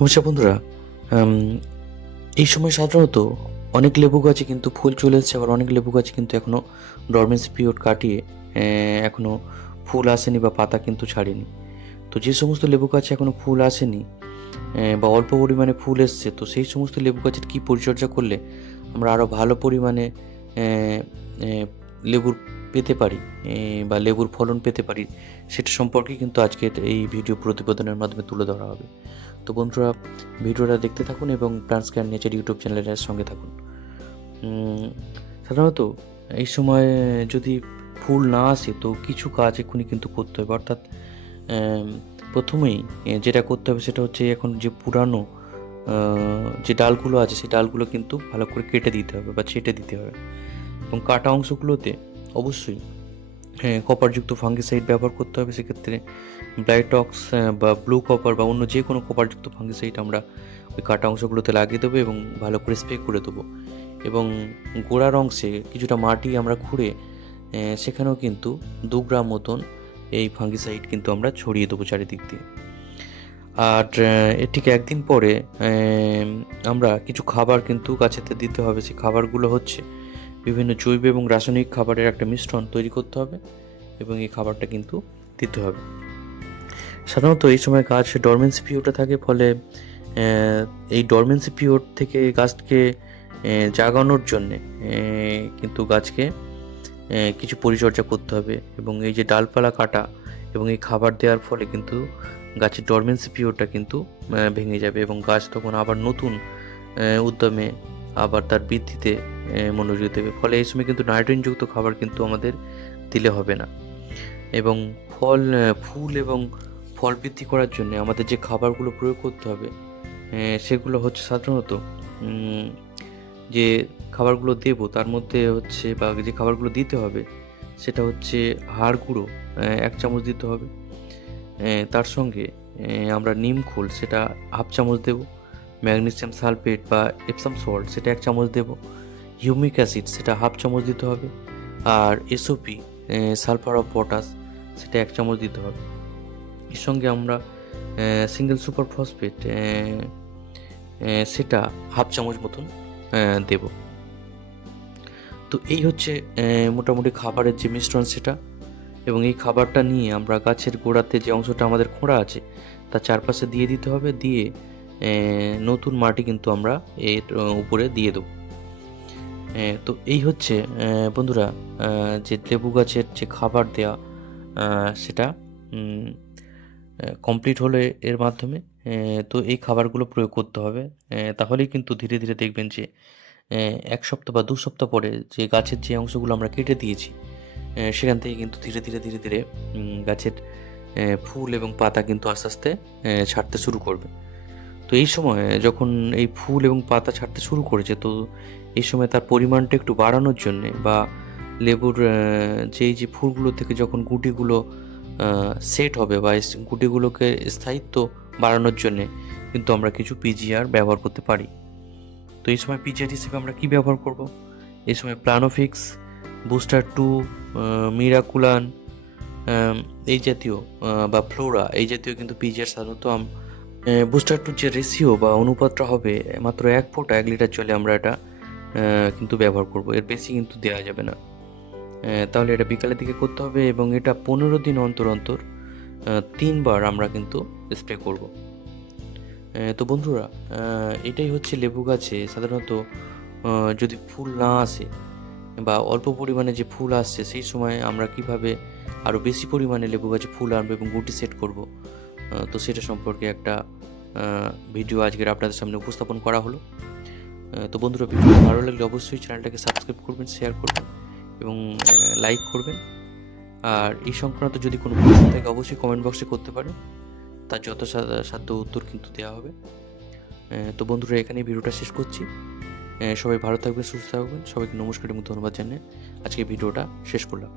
নমস্কার বন্ধুরা। এই সময় সাধারণত অনেক লেবু গাছে কিন্তু ফুল চলে এসেছে, আবার অনেক লেবু গাছে কিন্তু এখনও ডরমেন্সি পিরিয়ড কাটিয়ে এখনও ফুল আসেনি বা পাতা কিন্তু ছাড়েনি। তো যে সমস্ত লেবু গাছে এখনও ফুল আসেনি বা অল্প পরিমাণে ফুল এসছে, তো সেই সমস্ত লেবু গাছের কী পরিচর্যা করলে আমরা আরও ভালো পরিমাণে লেবুর পেতে পারি বা লেবুর ফলন পেতে পারি, সেটা সম্পর্কে কিন্তু আজকে এই ভিডিও প্রতিবেদনের মাধ্যমে তুলে ধরা হবে। তো বন্ধুরা, ভিডিওটা দেখতে থাকুন এবং প্ল্যান স্ক্যান নেচার ইউটিউব চ্যানেলের সঙ্গে থাকুন। সাধারণত এই সময় যদি ফুল না আসে, তো কিছু কাজ এক্ষুনি কিন্তু করতে হবে। অর্থাৎ প্রথমেই যেটা করতে হবে সেটা হচ্ছে এখন যে পুরানো যে ডালগুলো আছে, সেই ডালগুলো কিন্তু ভালো করে কেটে দিতে হবে বা ছেটে দিতে হবে। এবং কাটা অংশগুলোতে অবশ্যই। হ্যাঁ কপারযুক্ত ফাঙ্গিসাইড ব্যবহার করতে হবে। সেক্ষেত্রে ব্লাইটক্স বা ব্লু কপার বা অন্য যে কোনো কপারযুক্ত ফাঙ্গিসাইড আমরা ওই কাটা অংশগুলোতে লাগিয়ে দেবো এবং ভালো করে স্প্রে করে দেবো। এবং গোড়ার অংশে কিছুটা মাটি আমরা খুঁড়ে সেখানেও কিন্তু দু গ্রাম মতন এই ফাঙ্গিসাইড কিন্তু আমরা ছড়িয়ে দেবো চারিদিক দিয়ে। আর ঠিক একদিন পরে আমরা কিছু খাবার কিন্তু গাছেতে দিতে হবে। সেই খাবারগুলো হচ্ছে বিভিন্ন জৈব এবং রাসায়নিক খাবারের একটা মিশ্রণ তৈরি করতে হবে এবং এই খাবারটা কিন্তু দিতে হবে। সাধারণত এই সময় গাছ ডরমেন্সি পিরিয়ডে থাকে, ফলে এই ডরমেন্সি পিরিয়ড থেকে গাছকে জাগানোর জন্যে কিন্তু গাছকে কিছু পরিচর্যা করতে হবে এবং এই যে ডালপালা কাটা এবং এই খাবার দেওয়ার ফলে কিন্তু গাছের ডরমেন্সি পিরিয়ডটা কিন্তু ভেঙে যাবে এবং গাছ তখন আবার নতুন উদ্যমে আবার তার বৃদ্ধিতে মনোযোগ দেবে ফলে এই সময় কিন্তু নাইট্রোজেনযুক্ত খাবার কিন্তু আমাদের দিলে হবে না। এবং ফল ফুল এবং ফল বৃদ্ধি করার জন্য আমাদের যে খাবারগুলো প্রয়োগ করতে হবে সেগুলো হচ্ছে সাধারণত যে খাবারগুলো দেবো তার মধ্যে হচ্ছে বা যে খাবারগুলো দিতে হবে, সেটা হচ্ছে হাড় গুঁড়ো এক চামচ দিতে হবে। তার সঙ্গে আমরা নিম খোল, সেটা হাফ চামচ দেবো। ম্যাগনেসিয়াম সালফেট বা এপসাম সল্ট, সেটা এক চামচ দেবো। হিউমিক অ্যাসিড, সেটা হাফ চামচ দিতে হবে। আর এসওপি সালফার অফ পটাশ, সেটা এক চামচ দিতে হবে। এর সঙ্গে আমরা সিঙ্গেল সুপার ফসফেট সেটা হাফ চামচ মতন দেব। তো এই হচ্ছে মোটামুটি খাবারের যে মিশ্রণ সেটা। এবং এই খাবারটা নিয়ে আমরা গাছের গোড়াতে যে অংশটা আমাদের খোঁড়া আছে, তার চারপাশে দিয়ে দিতে হবে। দিয়ে নতুন মাটি কিন্তু আমরা এর, উপরে দিয়ে দেবো। তো এই হচ্ছে বন্ধুরা যে লেবু গাছের যে খাবার দেওয়া সেটা কমপ্লিট হলে এর মাধ্যমে তো এই খাবারগুলো প্রয়োগ করতে হবে। তাহলেই কিন্তু ধীরে ধীরে দেখবেন যে এক সপ্তাহ বা দু সপ্তাহ পরে যে গাছের যে অংশগুলো আমরা কেটে দিয়েছি সেখান থেকে কিন্তু ধীরে ধীরে ধীরে ধীরে গাছের ফুল এবং পাতা কিন্তু আস্তে আস্তে ছাড়তে শুরু করবে। তো এই সময় যখন এই ফুল এবং পাতা ছাড়তে শুরু করেছে, তো এই সময় তার পরিমাণটা একটু বাড়ানোর জন্যে বা লেবুর যেই যে ফুলগুলো থেকে যখন গুটিগুলো সেট হবে বা গুটিগুলোকে স্থায়িত্ব বাড়ানোর জন্যে কিন্তু আমরা কিছু পিজিআর ব্যবহার করতে পারি। তো এই সময় পিজিআর হিসেবে আমরা কি ব্যবহার করব? এই সময় প্লানোফিক্স, বুস্টার টু মিরাকুলান এই জাতীয় বা ফ্লোরা, এই জাতীয় কিন্তু পিজিআর সাধারণত বুস্টার টুর যে রেশিও বা অনুপাতটা হবে, মাত্র এক ফোঁটা, এক লিটার জলে আমরা এটা কিন্তু ব্যবহার করব। এর বেশি কিন্তু দেওয়া যাবে না। তাহলে এটা বিকালের দিকে করতে হবে এবং এটা পনেরো দিন অন্তর অন্তর তিনবার আমরা কিন্তু স্প্রে করব। তো বন্ধুরা এটাই হচ্ছে লেবু গাছে সাধারণত যদি ফুল না আসে বা অল্প পরিমাণে যে ফুল আসছে, সেই সময় আমরা কীভাবে আরও বেশি পরিমাণে লেবু গাছে ফুল আনব এবং গুটি সেট করব তো সেটা সম্পর্কে একটা ভিডিও আজকের আপনাদের সামনে উপস্থাপন করা হলো। তো বন্ধুরা ভিডিও ভালো লাগলে অবশ্যই চ্যানেলটাকে সাবস্ক্রাইব করবেন, শেয়ার করবেন এবং লাইক করবেন। আর এই সংক্রান্ত যদি কোনো প্রশ্ন থাকে, অবশ্যই কমেন্ট বক্সে করতে পারেন। তার যত সাধ্য উত্তর কিন্তু দেওয়া হবে। তো বন্ধুরা, এখানেই ভিডিওটা শেষ করছি। সবাই ভালো থাকবেন, সুস্থ থাকবেন। সবাইকে নমস্কার এবং ধন্যবাদ জানিয়ে আজকে ভিডিওটা শেষ করলাম।